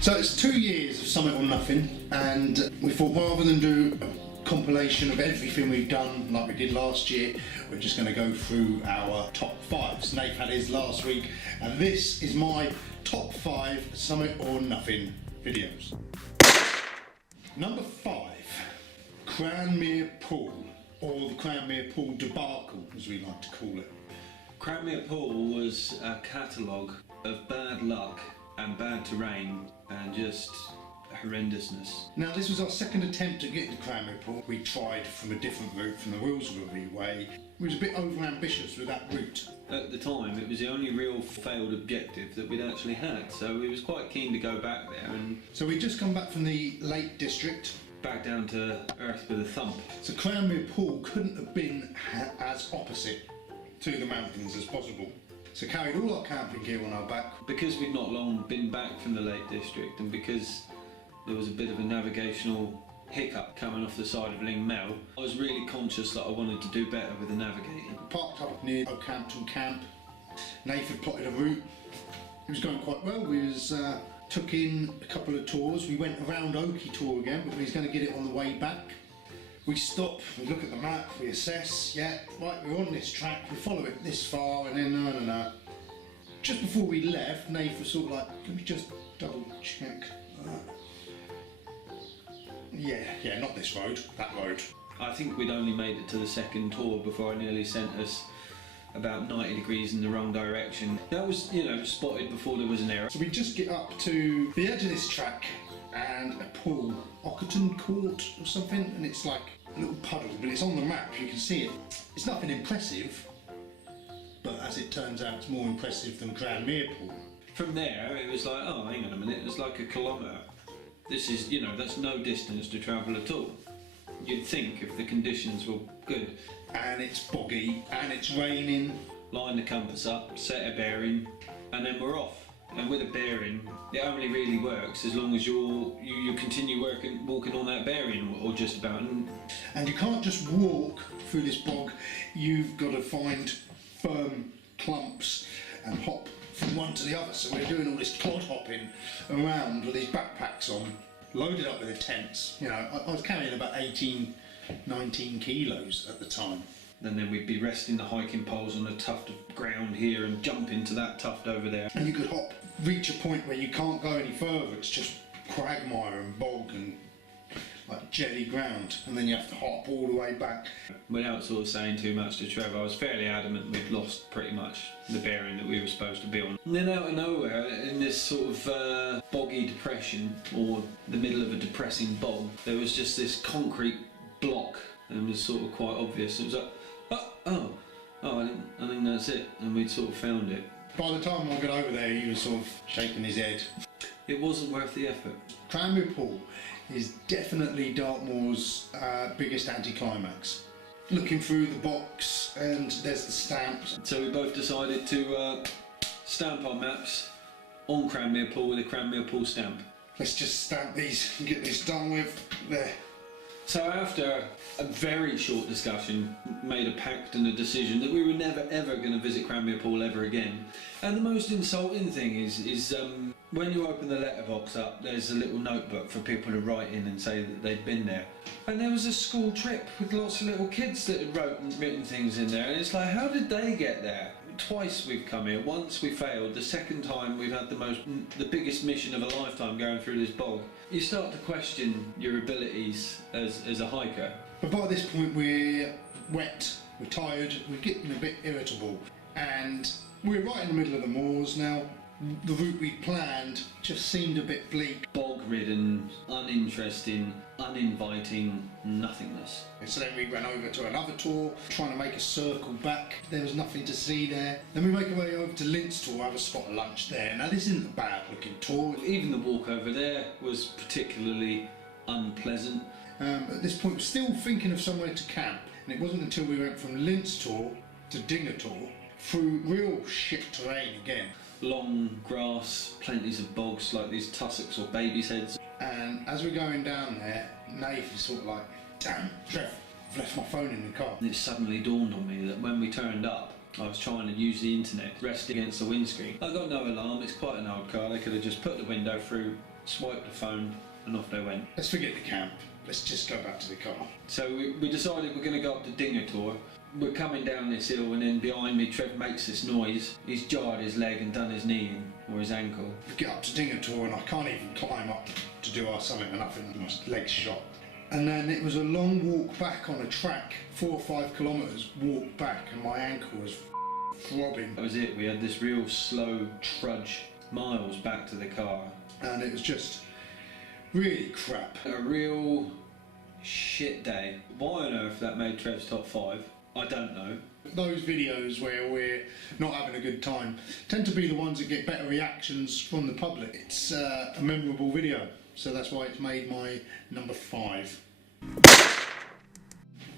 So it's 2 years of Summit or Nothing, and we thought rather than do a compilation of everything we've done like we did last year, we're just going to go through our top fives. Nate had his last week, and this is my top 5 Summit or Nothing videos. Number 5, Cranmere Pool, or the Cranmere Pool debacle as we like to call it. Cranmere Pool was a catalogue of bad luck and bad terrain and just horrendousness. Now this was our second attempt to get to Cranmere Pool. We tried from a different route, from the Wilsbury way. We was a bit over ambitious with that route. At the time it was the only real failed objective that we'd actually had, so we was quite keen to go back there. And so we'd just come back from the Lake District. Back down to earth with a thump. So Cranmere Pool couldn't have been as opposite to the mountains as possible. So carried all our camping gear on our back. Because we'd not long been back from the Lake District, and because there was a bit of a navigational hiccup coming off the side of Ling Mel, I was really conscious that I wanted to do better with the navigating. Parked up near Oakhampton Camp. Nathan plotted a route. It was going quite well. We took in a couple of tours. We went around Oaky Tour again, but we was going to get it on the way back. We stop, we look at the map, we assess, yeah, right, we're on this track, we follow it this far, and then no. Just before we left, Nathan was sort of like, can we just double check? Yeah, not this road, that road. I think we'd only made it to the second tour before I nearly sent us about 90 degrees in the wrong direction. That was, spotted before there was an error. So we just get up to the edge of this track and a pool, Ockerton Court or something, and it's like a little puddle, but it's on the map, you can see it. It's nothing impressive, but as it turns out it's more impressive than Cranmere Pool. From there it was like, oh hang on a minute, it's like a kilometre. This is, that's no distance to travel at all. You'd think if the conditions were good. And it's boggy, and it's raining. Line the compass up, set a bearing, and then we're off. And with a bearing, it only really works as long as you continue walking on that bearing, or just about. And you can't just walk through this bog, you've got to find firm clumps and hop from one to the other. So we're doing all this clod hopping around with these backpacks on, loaded up with the tents. I was carrying about 18, 19 kilos at the time. And then we'd be resting the hiking poles on a tuft of ground here and jump into that tuft over there. And you could reach a point where you can't go any further, it's just quagmire and bog and like jelly ground, and then you have to hop all the way back. Without sort of saying too much to Trev, I was fairly adamant we'd lost pretty much the bearing that we were supposed to be on. And then out of nowhere, in this sort of boggy depression, or the middle of a depressing bog, there was just this concrete block, and it was sort of quite obvious. It was like, I think that's it, and we'd sort of found it. By the time I got over there, he was sort of shaking his head. It wasn't worth the effort. Cranmere Pool is definitely Dartmoor's biggest anticlimax. Looking through the box, and there's the stamps. So we both decided to stamp our maps on Cranmere Pool with a Cranmere Pool stamp. Let's just stamp these and get this done with. There. So after a very short discussion, made a pact and a decision that we were never ever going to visit Cranmere Pool ever again. And the most insulting thing is when you open the letterbox up, there's a little notebook for people to write in and say that they'd been there. And there was a school trip with lots of little kids that had written things in there, and it's like, how did they get there? Twice we've come here. Once we failed. The second time we've had the biggest mission of a lifetime going through this bog. You start to question your abilities as a hiker. But by this point we're wet, we're tired, we're getting a bit irritable, and we're right in the middle of the moors now. The route we planned just seemed a bit bleak. Bog-ridden, uninteresting, uninviting nothingness. So then we went over to another tour, trying to make a circle back. There was nothing to see there. Then we make our way over to Lint's tour, have a spot of lunch there. Now this isn't a bad looking tour. Even the walk over there was particularly unpleasant. At this point we're still thinking of somewhere to camp, and it wasn't until we went from Lint's tour to Dinger tour through real shit terrain again. Long grass, plenties of bogs like these tussocks or babies' heads. And as we're going down there, Nath is sort of like, damn, Trev, I've left my phone in the car. And it suddenly dawned on me that when we turned up, I was trying to use the internet, rest against the windscreen. I got no alarm, it's quite an old car, they could have just put the window through, swiped the phone, and off they went. Let's forget the camp, let's just go back to the car. So we decided we're going to go up to Dingertor. We're coming down this hill, and then behind me Trev makes this noise. He's jarred his leg and done his knee in, or his ankle. We get up to Dingertor and I can't even climb up to do our summit or nothing, my leg's shot. And then it was a long walk back on a track, 4 or 5 kilometres walk back, and my ankle was throbbing. That was it, we had this real slow trudge miles back to the car. And it was just really crap. A real shit day. Why on earth that made Trev's top 5, I don't know. Those videos where we're not having a good time tend to be the ones that get better reactions from the public. It's a memorable video, so that's why it's made my number 5.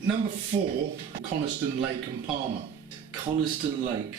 Number 4, Coniston Lake and Palmer. Coniston Lake,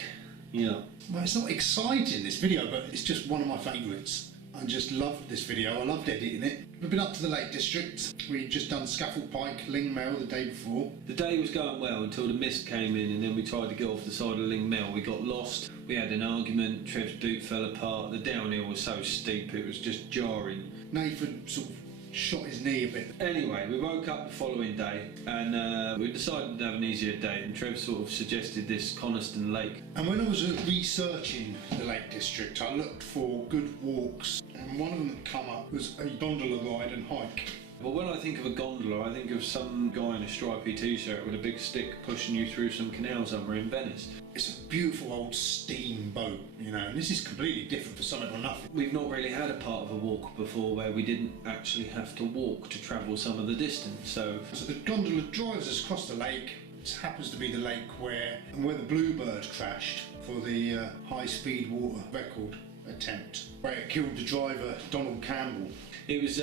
yeah. Well, it's not exciting, this video, but it's just one of my favourites. I just loved this video, I loved editing it. We've been up to the Lake District. We'd just done Scaffold Pike, Ling Mell the day before. The day was going well until the mist came in, and then we tried to get off the side of Ling Mell. We got lost, we had an argument, Trev's boot fell apart, the downhill was so steep it was just jarring. Nathan sort of shot his knee a bit. Anyway, we woke up the following day and we decided to have an easier day, and Trev sort of suggested this Coniston Lake. And when I was researching the Lake District, I looked for good walks, and one of them that come up was a gondola ride and hike. Well, when I think of a gondola, I think of some guy in a stripy t-shirt with a big stick pushing you through some canal somewhere in Venice. It's a beautiful old steamboat, you know, and this is completely different for Summit or Nothing. We've not really had a part of a walk before where we didn't actually have to walk to travel some of the distance, so the gondola drives us across the lake. This happens to be the lake where the Bluebird crashed for the high-speed water record attempt, where it killed the driver, Donald Campbell. it was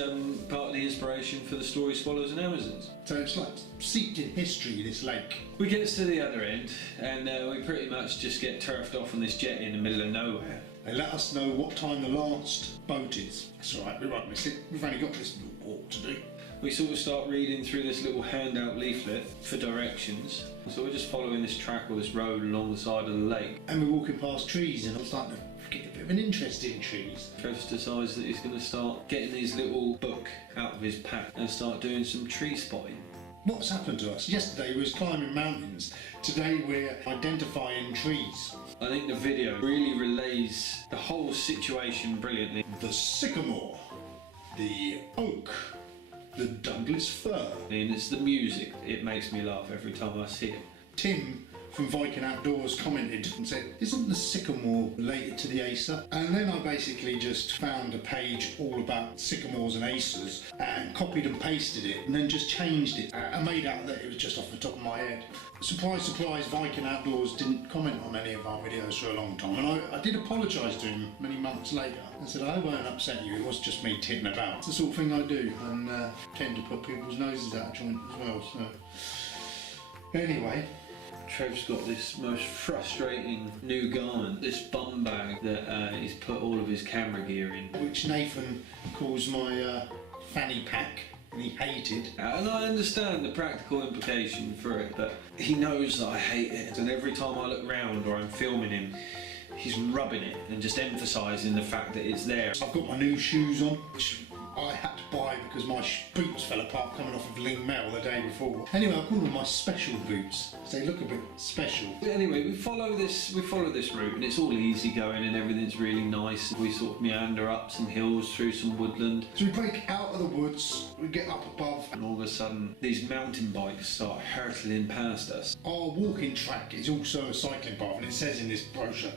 part of the inspiration for the story Swallows and Amazons. So it's like steeped in history, this lake. We get to the other end and we pretty much just get turfed off on this jetty in the middle of nowhere. They let us know what time the last boat is. That's alright, we won't miss it. We've only got this little walk to do. We sort of start reading through this little handout leaflet for directions. So we're just following this track or this road along the side of the lake. And we're walking past trees, and I'm starting to get a bit of an interest in trees. Trev decides that he's going to start getting his little book out of his pack and start doing some tree spotting. What's happened to us? Yesterday we was climbing mountains. Today we're identifying trees. I think the video really relays the whole situation brilliantly. The sycamore, the oak, the Douglas fir. And it's the music, it makes me laugh every time I see it. Tim from Viking Outdoors commented and said, isn't the sycamore related to the Acer? And then I basically just found a page all about sycamores and acers and copied and pasted it and then just changed it. I made out that it was just off the top of my head. Surprise, surprise, Viking Outdoors didn't comment on any of our videos for a long time, and I did apologise to him many months later. I said, I won't upset you, it was just me titting about. It's the sort of thing I do, and tend to put people's noses out of joint as well, so... Anyway... Trev's got this most frustrating new garment, this bum bag that he's put all of his camera gear in. Which Nathan calls my fanny pack, and he hated. And I understand the practical implication for it, but he knows that I hate it. And every time I look round or I'm filming him, he's rubbing it and just emphasising the fact that it's there. I've got my new shoes on, which I had to buy because my boots fell apart coming off of Ling Mell the day before. Anyway, I call them my special boots. They look a bit special. Anyway, we follow this route, and it's all easy going and everything's really nice. We sort of meander up some hills through some woodland. So we break out of the woods, we get up above, and all of a sudden these mountain bikes start hurtling past us. Our walking track is also a cycling path, and it says in this brochure,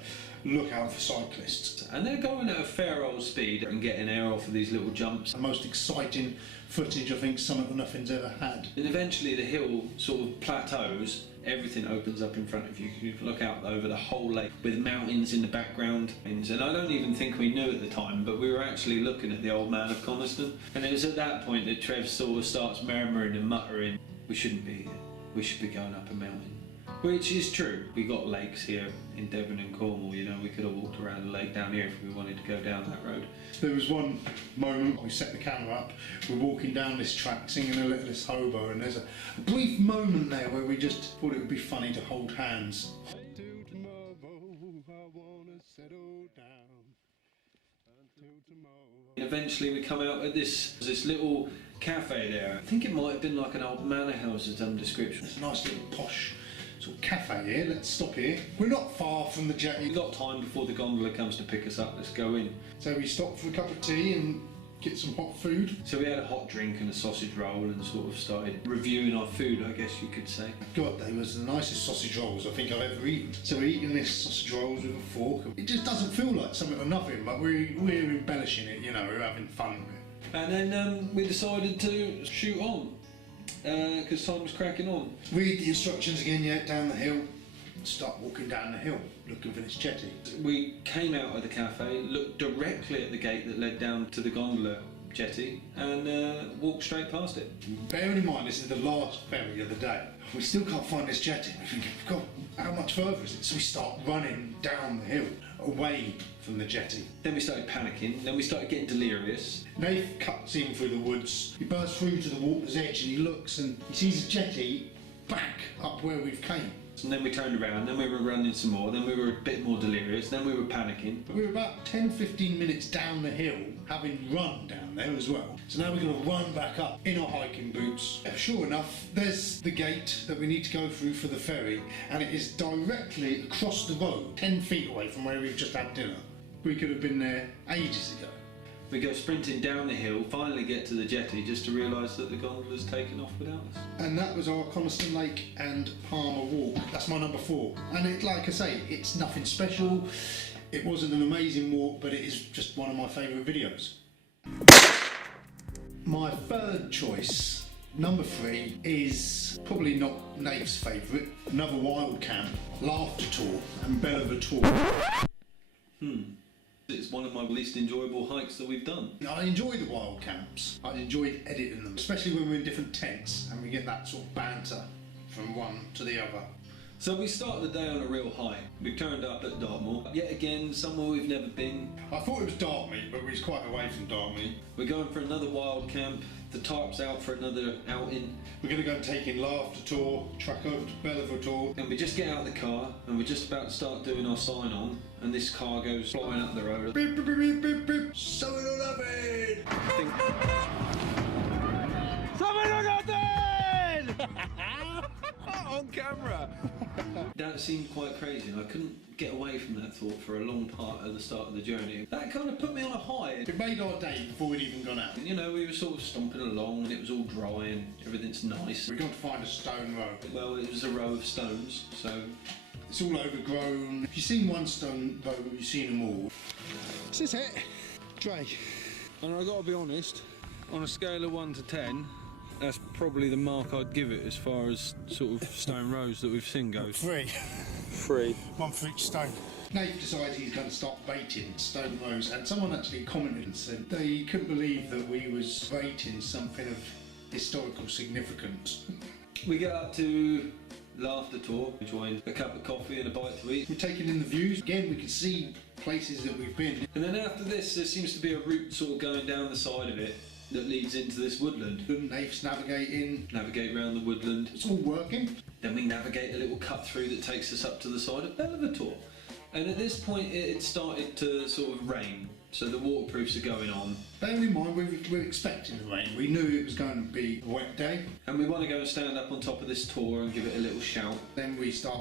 look out for cyclists. And they're going at a fair old speed and getting air off of these little jumps. The most exciting footage I think Summit or Nothing's ever had. And eventually the hill sort of plateaus, everything opens up in front of you. You can look out over the whole lake with mountains in the background. And I don't even think we knew at the time, but we were actually looking at the old man of Coniston. And it was at that point that Trev sort of starts murmuring and muttering, we shouldn't be here, we should be going up a mountain. Which is true. We got lakes here in Devon and Cornwall, you know, we could have walked around the lake down here if we wanted to go down that road. There was one moment we set the camera up, we're walking down this track singing a Littlest Hobo, and there's a brief moment there where we just thought it would be funny to hold hands. Eventually we come out at this little cafe there. I think it might have been like an old manor house as description. It's a nice little posh sort of cafe here. Let's stop here. We're not far from the jetty. We've got time before the gondola comes to pick us up. Let's go in. So we stopped for a cup of tea and get some hot food. So we had a hot drink and a sausage roll and sort of started reviewing our food, I guess you could say. God, they was the nicest sausage rolls I think I've ever eaten. So we're eating this sausage rolls with a fork. It just doesn't feel like something or nothing, but we're embellishing it, you know, we're having fun with it. And then we decided to shoot on, because time was cracking on. Read the instructions again, yeah, down the hill. Start walking down the hill, looking for this jetty. We came out of the cafe, looked directly at the gate that led down to the gondola jetty, and walked straight past it. Bearing in mind this is the last ferry of the day, we still can't find this jetty. We think, God, how much further is it? So we start running down the hill, away from the jetty. Then we started panicking, then we started getting delirious. Nath cuts in through the woods. He bursts through to the water's edge and he looks and he sees a jetty back up where we've came. And then we turned around, then we were running some more, then we were a bit more delirious, then we were panicking. We were about 10-15 minutes down the hill, having run down there as well. So now we're going to run back up in our hiking boots. Sure enough, there's the gate that we need to go through for the ferry, and it is directly across the road, 10 feet away from where we've just had dinner. We could have been there ages ago. We go sprinting down the hill, finally get to the jetty, just to realise that the gondola's taken off without us. And that was our Coniston Lake and Palmer walk. That's my number 4. And it, like I say, it's nothing special. It wasn't an amazing walk, but it is just one of my favourite videos. My third choice, number 3, is probably not Nate's favourite. Another wild camp, Laughter Tour and Bellever Tour. It's one of my least enjoyable hikes that we've done. I enjoy the wild camps. I enjoyed editing them, especially when we're in different tents and we get that sort of banter from one to the other. So we start the day on a real high. We turned up at Dartmoor, yet again somewhere we've never been. I thought it was Dartmeet, but we was quite away from Dartmeet. We're going for another wild camp. The tarp's out for another outing. We're going to go and take in Laughter Tour, track over to Bellever Tour. And we just get out of the car and we're just about to start doing our sign on, and this car goes flying up the road. Beep, beep, beep, beep, beep, beep. Something on nothing! Something on nothing! On camera! That seemed quite crazy, and I couldn't get away from that thought for a long part at the start of the journey. That kind of put me on a high. It made our day before we'd even gone out. And, you know, we were sort of stomping along and it was all dry and everything's nice. We're going to find a stone row. Well, it was a row of stones, so... It's all overgrown. If you've seen one stone row, you've seen them all. This is it. Dre. And I've got to be honest, on a scale of 1 to 10, that's probably the mark I'd give it as far as sort of stone rows that we've seen goes. 3. 3. 1 for each stone. Nate decides he's going to start baiting stone rows, and someone actually commented and said they couldn't believe that we was baiting something of historical significance. We get up to Laughter Tour, we joined a cup of coffee and a bite to eat. We're taking in the views. Again, we can see places that we've been. And then after this, there seems to be a route sort of going down the side of it that leads into this woodland. Nate's navigating. Navigate around the woodland. It's all working. Then we navigate a little cut through that takes us up to the side of Bellever Tour. And at this point it started to sort of rain, so the waterproofs are going on. Bearing in mind we're expecting the rain. We knew it was going to be a wet day. And we want to go and stand up on top of this tour and give it a little shout. Then we start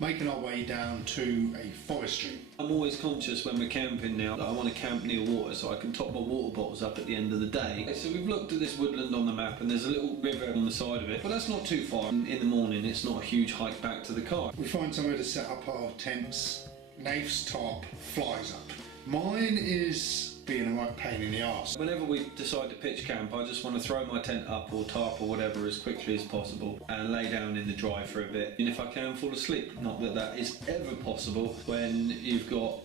making our way down to a forestry. I'm always conscious when we're camping now that I want to camp near water so I can top my water bottles up at the end of the day. So we've looked at this woodland on the map and there's a little river on the side of it, but that's not too far. In the morning it's not a huge hike back to the car. We find somewhere to set up our tents. Nath's tarp flies up. Mine is being a right pain in the arse. Whenever we decide to pitch camp, I just want to throw my tent up or tarp or whatever as quickly as possible and lay down in the dry for a bit. And if I can, fall asleep. Not that that is ever possible when you've got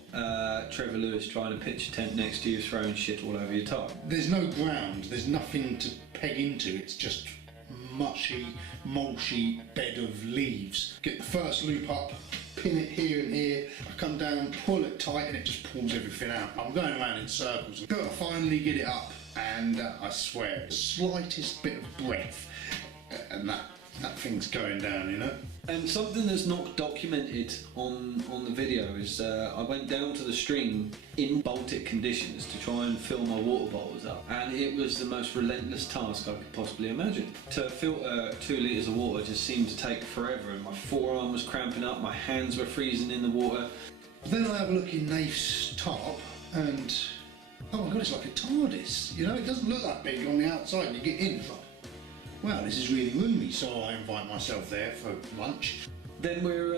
Trevor Lewis trying to pitch a tent next to you, throwing shit all over your tarp. There's no ground, there's nothing to peg into, it's just mushy, mulchy bed of leaves. Get the first loop up, pin it here and here, I come down, pull it tight and it just pulls everything out. I'm going around in circles. I've got to finally get it up and I swear, the slightest bit of breath and that that thing's going down, you know. And something that's not documented on the video is I went down to the stream in Baltic conditions to try and fill my water bottles up, and it was the most relentless task I could possibly imagine. To filter 2 litres of water just seemed to take forever, and my forearm was cramping up, my hands were freezing in the water. Then I have a look in Nath's tarp, and oh my god, it's like a TARDIS, you know. It doesn't look that big on the outside, and you get in, it's like, wow, this is really roomy. So I invite myself there for lunch. Then we're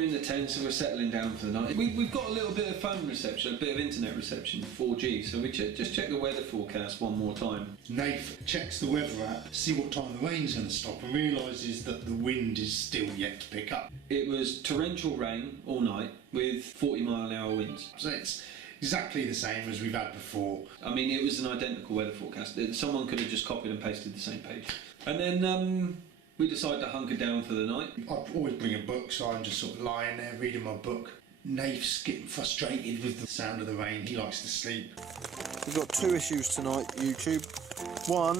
in the tent, so we're settling down for the night. We've got a little bit of phone reception, a bit of internet reception, 4G, so we just check the weather forecast one more time. Nath checks the weather app, see what time the rain's going to stop, and realises that the wind is still yet to pick up. It was torrential rain all night with 40-mile-an-hour winds. So it's exactly the same as we've had before. I mean, it was an identical weather forecast. Someone could have just copied and pasted the same page. And then we decided to hunker down for the night. I always bring a book, so I'm just sort of lying there reading my book. Nath's getting frustrated with the sound of the rain. He likes to sleep. We've got 2 issues tonight, YouTube. One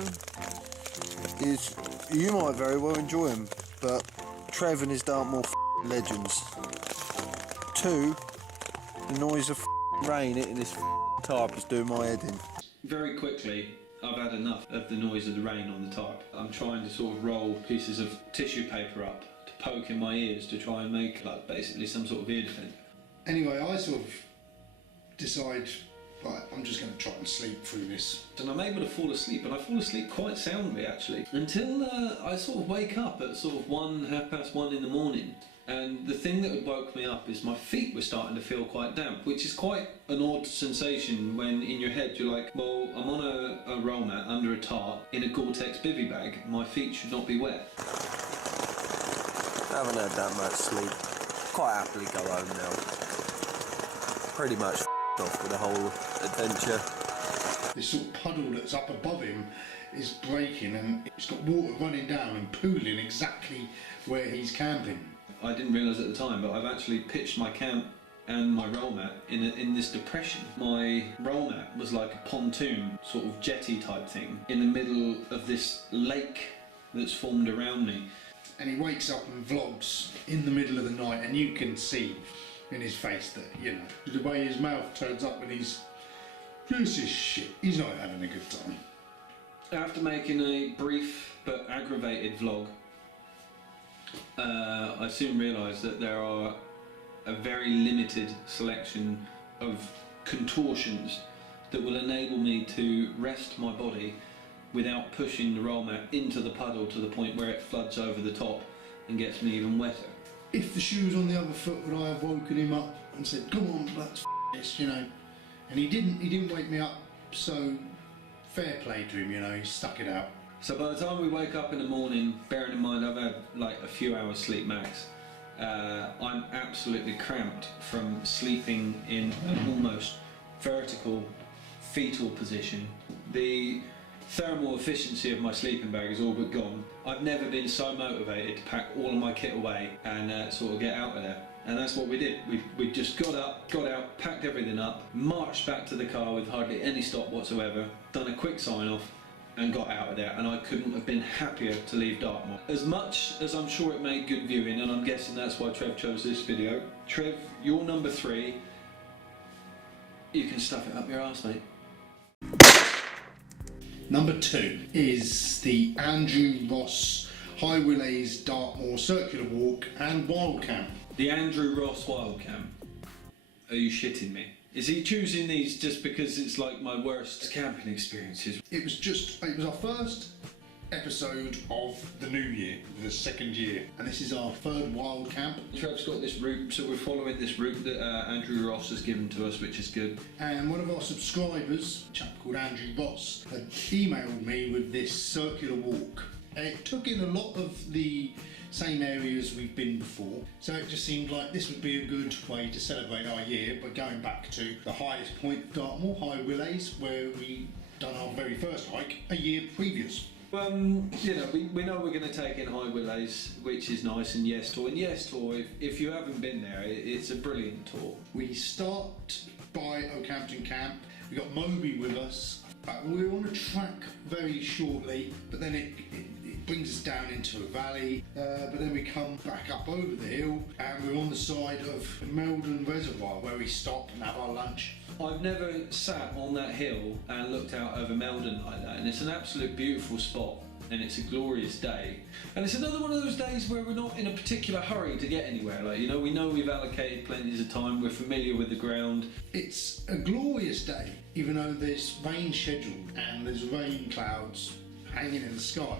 is, you might very well enjoy him, but Trev and his Dartmoor legends. 2, the noise of rain hitting this tarp is doing my head in. Very quickly, I've had enough of the noise of the rain on the tarp. I'm trying to sort of roll pieces of tissue paper up to poke in my ears to try and make like basically some sort of ear defence. Anyway, I sort of decide, right, I'm just going to try and sleep through this. And I'm able to fall asleep, and I fall asleep quite soundly actually, until I sort of wake up at sort of 1:30 in the morning. And the thing that had woke me up is my feet were starting to feel quite damp, which is quite an odd sensation when in your head you're like, well, I'm on a roll mat under a tarp in a Gore-Tex bivvy bag, my feet should not be wet. I haven't had that much sleep. Quite happily go home now. Pretty much off with the whole adventure. This sort of puddle that's up above him is breaking, and it's got water running down and pooling exactly where he's camping. I didn't realise at the time, but I've actually pitched my camp and my roll mat in this depression. My roll mat was like a pontoon, sort of jetty type thing, in the middle of this lake that's formed around me. And he wakes up and vlogs in the middle of the night, and you can see in his face that, you know, the way his mouth turns up when he's, this is shit, he's not having a good time. After making a brief but aggravated vlog, I soon realised that there are a very limited selection of contortions that will enable me to rest my body without pushing the roll mat into the puddle to the point where it floods over the top and gets me even wetter. If the shoe was on the other foot, would I have woken him up and said, come on, let's this, you know? And he didn't wake me up, so fair play to him, you know, he stuck it out. So by the time we wake up in the morning, bearing in mind I've had like a few hours sleep max, I'm absolutely cramped from sleeping in an almost vertical fetal position. The thermal efficiency of my sleeping bag is all but gone. I've never been so motivated to pack all of my kit away and sort of get out of there. And that's what we did. We just got up, got out, packed everything up, marched back to the car with hardly any stop whatsoever, done a quick sign off, and got out of there, and I couldn't have been happier to leave Dartmoor. As much as I'm sure it made good viewing, and I'm guessing that's why Trev chose this video. Trev, you're number 3. You can stuff it up your arse, mate. Number 2 is the Andrew Ross High Willays Dartmoor Circular Walk and Wild Camp. The Andrew Ross Wild Camp. Are you shitting me? Is he choosing these just because it's like my worst camping experiences? It was our first episode of the new year, the second year, and this is our 3rd wild camp. Trev's got this route, so we're following this route that Andrew Ross has given to us, which is good. And one of our subscribers, a chap called Andrew Ross, had emailed me with this circular walk. It took in a lot of the same areas we've been before, so it just seemed like this would be a good way to celebrate our year by going back to the highest point of Dartmoor, High Willays, where we done our very first hike a year previous. You know, we know we're going to take in High Willays, which is nice, and Yes Tor. And Yes Tor, if you haven't been there, it's a brilliant tour. We start by Oakhampton Camp. We got Moby with us. We were on a track very shortly, but then it brings us down into a valley, but then we come back up over the hill and we're on the side of Meldon Reservoir where we stop and have our lunch. I've never sat on that hill and looked out over Meldon like that, and it's an absolute beautiful spot. And it's a glorious day, and it's another one of those days where we're not in a particular hurry to get anywhere. Like, you know, we know we've allocated plenty of time, we're familiar with the ground. It's a glorious day, even though there's rain scheduled and there's rain clouds hanging in the sky,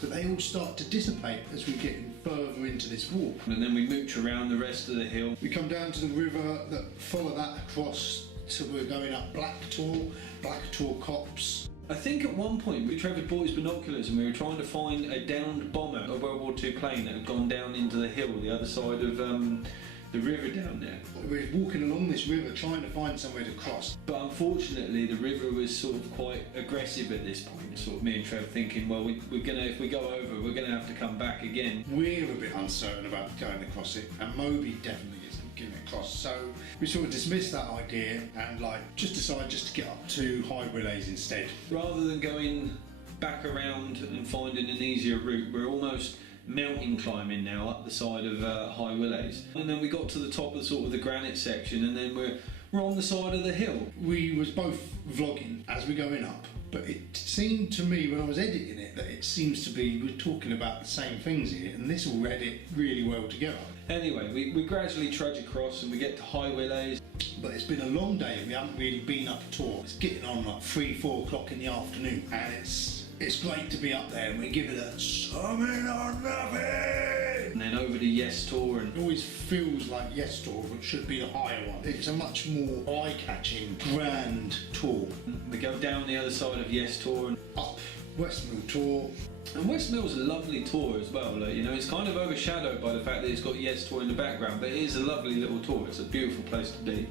but they all start to dissipate as we get further into this walk. And then we mooch around the rest of the hill. We come down to the river that follow that across till we're going up Blacktor Copse. I think at one point we travelled boys' binoculars and we were trying to find a downed bomber, a World War II plane that had gone down into the hill, the other side of the river down there. We're walking along this river trying to find somewhere to cross. But unfortunately the river was sort of quite aggressive at this point. Sort of me and Trev thinking, well, we're gonna, if we go over, we're gonna have to come back again. We're a bit uncertain about going across it, and Moby definitely isn't getting across. So we sort of dismissed that idea and just decided to get up to High Relays instead. Rather than going back around and finding an easier route, we're almost mountain climbing now up the side of High Relays. And then we got to the top of sort of the granite section, and then we're on the side of the hill. We was both vlogging as we're going up, but it seemed to me when I was editing it that it seems to be we're talking about the same things here, and this will edit really well together. Anyway, we gradually trudge across and we get to High Relays. But it's been a long day and we haven't really been up at all. It's getting on like 3-4 o'clock in the afternoon, and it's great to be up there, and we give it a summon or nothing. And then over to Yes Tor, and it always feels like Yes Tor, but should be the higher one. It's a much more eye-catching, grand tour. We go down the other side of Yes Tor and up Westmill Tor. And Westmill's a lovely tour as well. Like, you know, it's kind of overshadowed by the fact that it's got Yes Tor in the background, but it is a lovely little tour. It's a beautiful place to be.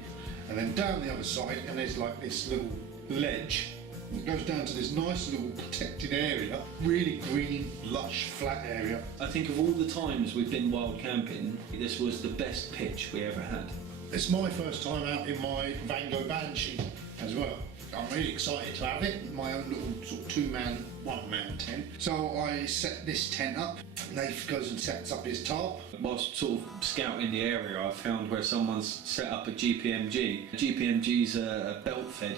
And then down the other side, and there's like this little ledge. It goes down to this nice little protected area, really green, lush, flat area. I think of all the times we've been wild camping, this was the best pitch we ever had. It's my first time out in my Van Gogh Banshee as well. I'm really excited to have it, my own little sort of two-man, one-man tent. So I set this tent up, Nath goes and sets up his tarp. Whilst sort of scouting the area, I found where someone's set up a GPMG. A GPMG's a belt-fed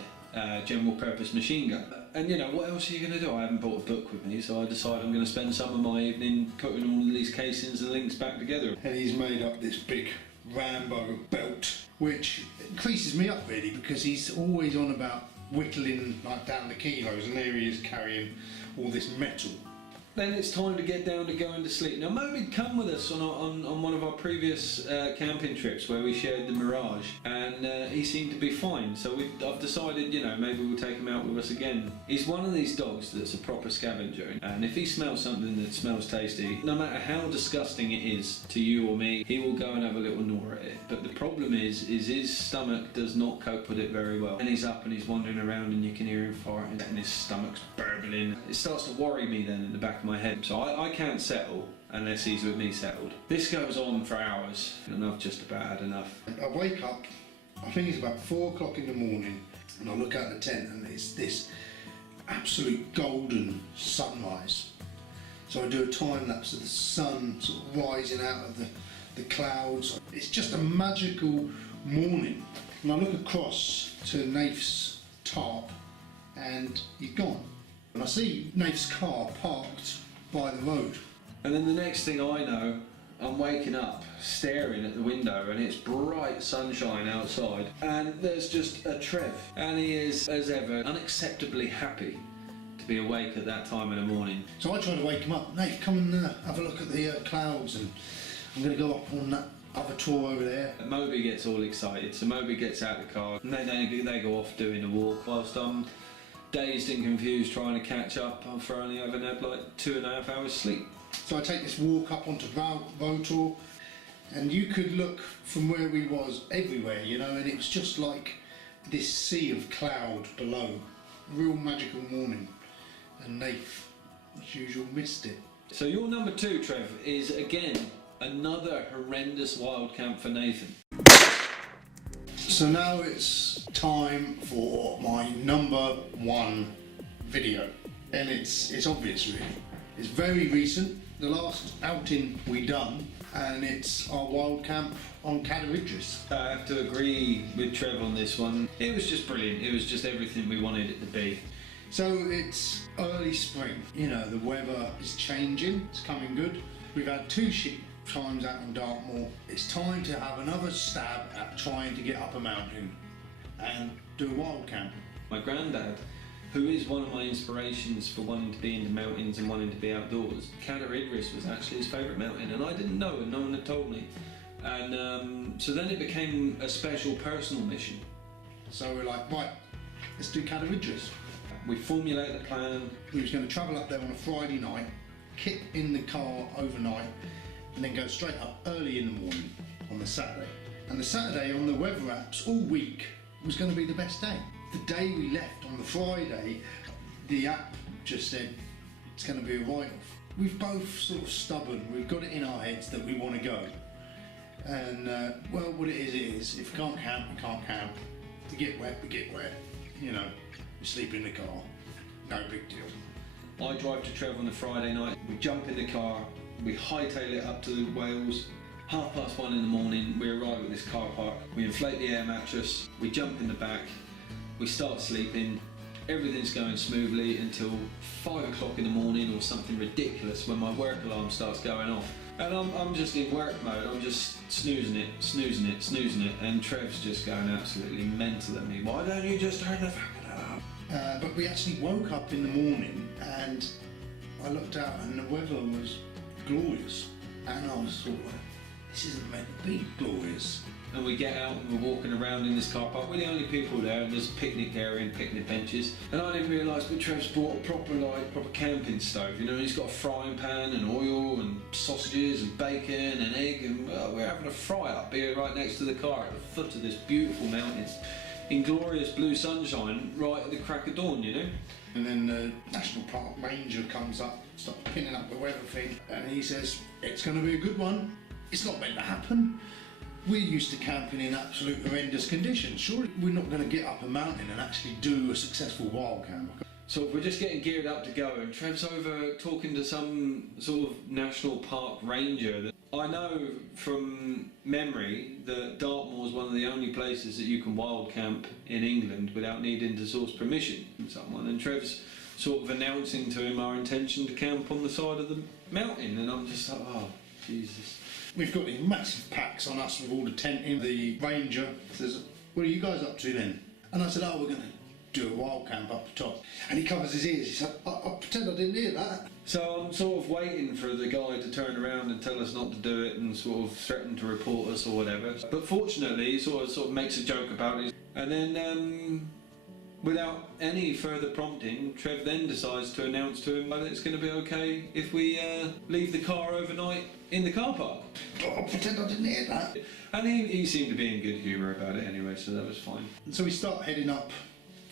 general purpose machine gun. And you know, what else are you going to do? I haven't brought a book with me, so I decided I'm going to spend some of my evening putting all of these casings and links back together. And he's made up this big Rambo belt, which increases me up really, because he's always on about whittling like down the kilos, and there he is carrying all this metal. Then it's time to get down to going to sleep. Now, Moby'd come with us on one of our previous camping trips where we shared the Mirage, and he seemed to be fine. So I've decided, you know, maybe we'll take him out with us again. He's one of these dogs that's a proper scavenger, and if he smells something that smells tasty, no matter how disgusting it is to you or me, he will go and have a little gnaw at it. But the problem is his stomach does not cope with it very well. And he's up and he's wandering around, and you can hear him farting, and his stomach's burbling. It starts to worry me then in the back of my head, so I can't settle unless he's with me settled. This goes on for hours, and I've just about had enough. I wake up, I think it's about 4 o'clock in the morning, and I look out the tent and it's this absolute golden sunrise. So I do a time lapse of the sun sort of rising out of the clouds. It's just a magical morning. And I look across to Nath's tarp and he's gone. And I see Nath's car parked by the road. And then the next thing I know, I'm waking up, staring at the window, and it's bright sunshine outside, and there's just a Trev, and he is, as ever, unacceptably happy to be awake at that time in the morning. So I try to wake him up. Nath, come and have a look at the clouds, and I'm going to go up on that other tour over there. Moby gets all excited, so Moby gets out the car, and they go off doing a walk, whilst I'm dazed and confused trying to catch up for only having had like 2.5 hours sleep. So I take this walk up onto Votor, and you could look from where we was everywhere, you know, and it was just like this sea of cloud below. Real magical morning, and Nath, as usual, missed it. So your number 2, Trev, is again another horrendous wild camp for Nathan. So now it's time for my number 1 video, and it's obvious really. It's very recent, the last outing we done, and it's our wild camp on Cadair Idris. I have to agree with Trev on this one. It was just brilliant. It was just everything we wanted it to be. So it's early spring, you know, the weather is changing, it's coming good. We've had 2 shit times out on Dartmoor. It's time to have another stab at trying to get up a mountain and do a wild camp. My granddad, who is one of my inspirations for wanting to be in the mountains and wanting to be outdoors, Cadair Idris was actually his favourite mountain, and I didn't know, and no one had told me. And so then it became a special personal mission. So we're like, right, let's do Cadair Idris. We formulated a plan. We was going to travel up there on a Friday night, kit in the car overnight, and then go straight up early in the morning on the Saturday. And the Saturday on the weather apps all week was going to be the best day. The day we left on the Friday, the app just said it's going to be a write-off. We've both sort of stubborn. We've got it in our heads that we want to go. And well, what it is. If we can't camp, we can't camp. If we get wet, we get wet. You know, we sleep in the car. No big deal. I drive to Trev on the Friday night. We jump in the car. We hightail it up to Wales. 1:30 in the morning, we arrive at this car park. We inflate the air mattress. We jump in the back. We start sleeping. Everything's going smoothly until 5 o'clock in the morning or something ridiculous when my work alarm starts going off. And I'm just in work mode. I'm just snoozing it. And Trev's just going absolutely mental at me. Why don't you just turn the fucking alarm? But we actually woke up in the morning and I looked out and the weather was glorious. And I was sort of like, this isn't meant to be glorious. And we get out and we're walking around in this car park. We're the only people there, and there's a picnic area and picnic benches. And I didn't realise, but Trev's brought a proper camping stove. You know, he's got a frying pan and oil and sausages and bacon and egg, and we're having a fry up here right next to the car at the foot of this beautiful mountain, in glorious blue sunshine, right at the crack of dawn. You know. And then the National Park Ranger comes up, starts pinning up the weather thing, and he says, it's going to be a good one. It's not meant to happen. We're used to camping in absolute horrendous conditions. Surely we're not going to get up a mountain and actually do a successful wild camp. So we're just getting geared up to go, and Trev's over talking to some sort of national park ranger. That I know from memory that Dartmoor is one of the only places that you can wild camp in England without needing to source permission from someone. And Trev's sort of announcing to him our intention to camp on the side of the mountain, and I'm just like, oh, Jesus. We've got these massive packs on us with all the tent in. The ranger says, what are you guys up to then? And I said, oh, we're going to do a wild camp up the top. And he covers his ears. He said, I pretend I didn't hear that. So I'm sort of waiting for the guy to turn around and tell us not to do it and sort of threaten to report us or whatever. But fortunately, he sort of makes a joke about it. And then, without any further prompting, Trev then decides to announce to him that it's going to be okay if we leave the car overnight in the car park. Oh, I pretend I didn't hear that. And he seemed to be in good humour about it anyway, so that was fine. And so we start heading up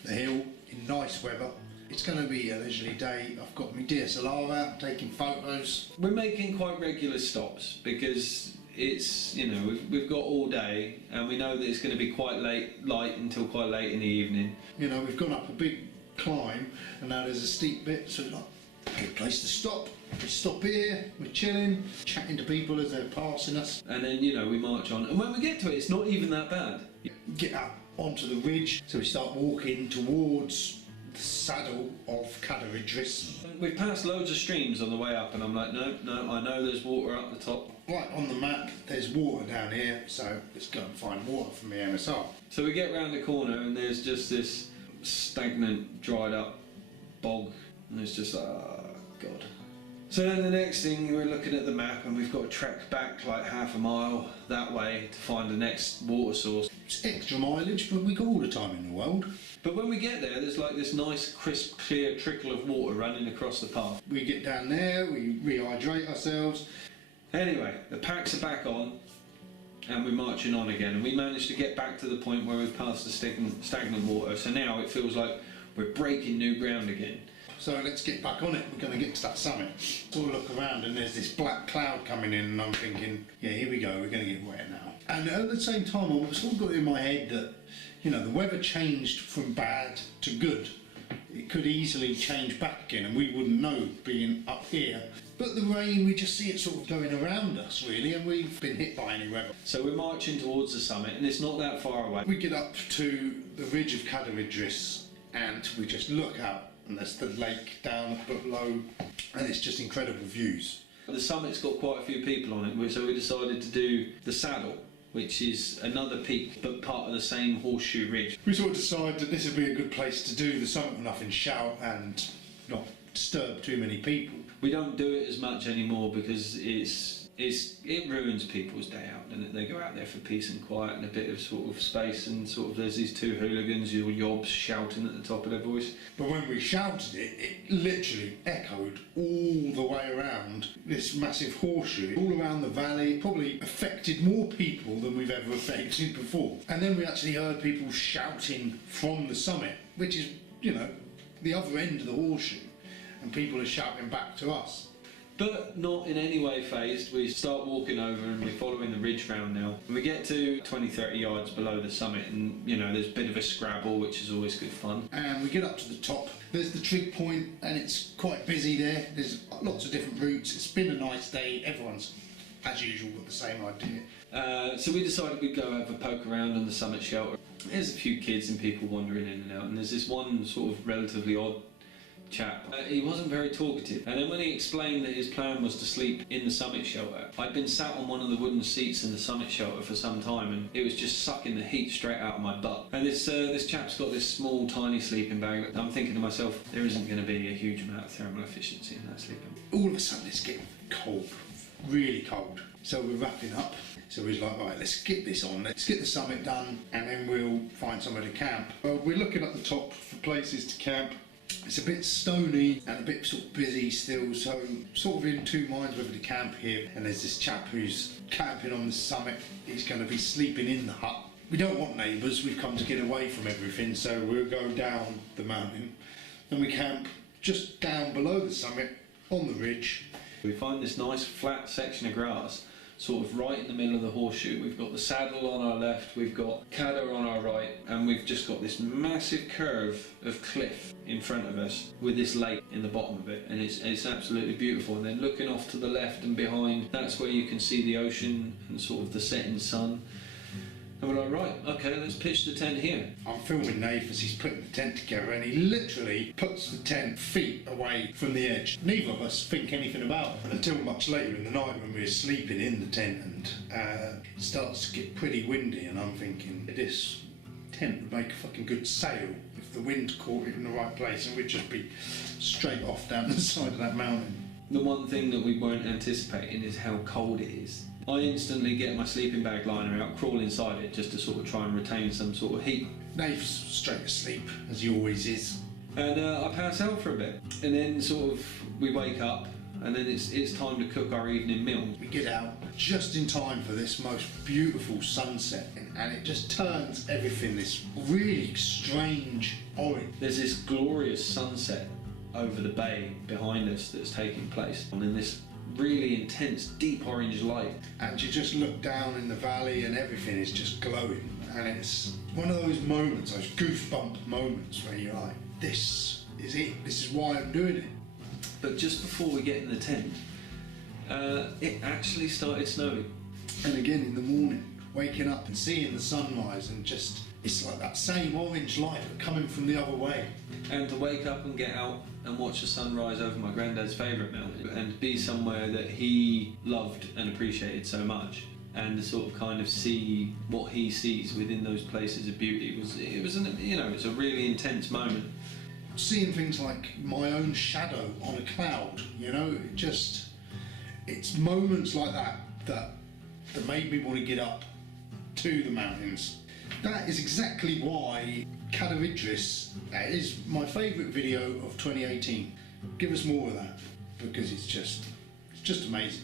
the hill in nice weather. It's going to be a leisurely day. I've got my DSLR out, taking photos. We're making quite regular stops because it's, you know, we've got all day, and we know that it's going to be quite light until quite late in the evening. You know, we've gone up a big climb, and now there's a steep bit, so like, good place to stop. We stop here, we're chilling, chatting to people as they're passing us. And then, you know, we march on, and when we get to it, it's not even that bad. Get up onto the ridge, so we start walking towards the saddle of Cadair Idris. We've passed loads of streams on the way up, and I'm like, no, I know there's water up the top. Right on the map, there's water down here, so let's go and find water from the MSR. So we get round the corner, and there's just this stagnant, dried up bog, and it's just like, oh, God. So then the next thing, we're looking at the map, and we've got to trek back like half a mile that way to find the next water source. It's extra mileage, but we got all the time in the world. But when we get there, there's like this nice, crisp, clear trickle of water running across the path. We get down there, we rehydrate ourselves. Anyway, the packs are back on, and we're marching on again, and we managed to get back to the point where we've passed the stagnant water, so now it feels like we're breaking new ground again. So let's get back on it, we're going to get to that summit. So we look around and there's this black cloud coming in, and I'm thinking, yeah, here we go, we're going to get wet now. And at the same time, I've sort of got in my head that, you know, the weather changed from bad to good it could easily change back again and we wouldn't know being up here. But the rain, we just see it sort of going around us really, and we've been hit by any weather. So we're marching towards the summit, and it's not that far away. We get up to the ridge of Cadder and we just look out, and there's the lake down below, and it's just incredible views. The summit's got quite a few people on it, so we decided to do the saddle, which is another peak but part of the same horseshoe ridge. We sort of decided that this would be a good place to do the summit with nothing shout and not disturb too many people. We don't do it as much anymore because it ruins people's day out, and they go out there for peace and quiet and a bit of sort of space, and sort of there's these two hooligans, your yobs, shouting at the top of their voice. But when we shouted it, it literally echoed all the way around this massive horseshoe, all around the valley. It probably affected more people than we've ever affected before. And then we actually heard people shouting from the summit, which is, you know, the other end of the horseshoe, and people are shouting back to us. But not in any way phased. We start walking over and we're following the ridge round now. And we get to 20-30 yards below the summit, and you know, there's a bit of a scrabble, which is always good fun. And we get up to the top. There's the trig point, and it's quite busy there. There's lots of different routes. It's been a nice day. Everyone's, as usual, got the same idea. So we decided we'd go have a poke around on the summit shelter. There's a few kids and people wandering in and out, and there's this one sort of relatively odd chap. He wasn't very talkative, and then when he explained that his plan was to sleep in the summit shelter, I'd been sat on one of the wooden seats in the summit shelter for some time, and it was just sucking the heat straight out of my butt. And this chap's got this small tiny sleeping bag. I'm thinking to myself, there isn't going to be a huge amount of thermal efficiency in that sleeping bag. All of a sudden it's getting cold, really cold. So we're wrapping up. So we're like, right, let's get this on, let's get the summit done, and then we'll find somewhere to camp. Well, we're looking at the top for places to camp. It's a bit stony and a bit sort of busy still, so sort of in two minds whether to camp here. And there's this chap who's camping on the summit. He's going to be sleeping in the hut. We don't want neighbours, we've come to get away from everything, so we'll go down the mountain and we camp just down below the summit on the ridge. We find this nice flat section of grass sort of right in the middle of the horseshoe. We've got the saddle on our left, we've got Cadder on our right, and we've just got this massive curve of cliff in front of us with this lake in the bottom of it, and it's absolutely beautiful. And then looking off to the left and behind, that's where you can see the ocean and sort of the setting sun. And we're like, right, okay, let's pitch the tent here. I'm filming Nathan as he's putting the tent together, and he literally puts the tent feet away from the edge. Neither of us think anything about it until much later in the night when we're sleeping in the tent, and it starts to get pretty windy, and I'm thinking this tent would make a fucking good sail if the wind caught it in the right place, and we'd just be straight off down the side of that mountain. The one thing that we weren't anticipating is how cold it is. I instantly get my sleeping bag liner out, crawl inside it just to sort of try and retain some sort of heat. Nate's straight asleep, as he always is. And I pass out for a bit. And then sort of we wake up, and then it's time to cook our evening meal. We get out just in time for this most beautiful sunset, and it just turns everything this really strange orange. There's this glorious sunset over the bay behind us that's taking place, and then this really intense deep orange light, and you just look down in the valley and everything is just glowing, and it's one of those moments, those goosebump moments where you're like, this is it, this is why I'm doing it. But just before we get in the tent, it actually started snowing. And again in the morning, waking up and seeing the sunrise, and just, it's like that same orange light but coming from the other way. And to wake up and get out and watch the sunrise over my granddad's favourite mountain, and be somewhere that he loved and appreciated so much, and to sort of kind of see what he sees within those places of beauty, it's a really intense moment. Seeing things like my own shadow on a cloud, it's moments like that made me want to get up to the mountains. That is exactly why Cadder is my favourite video of 2018. Give us more of that, because it's just amazing.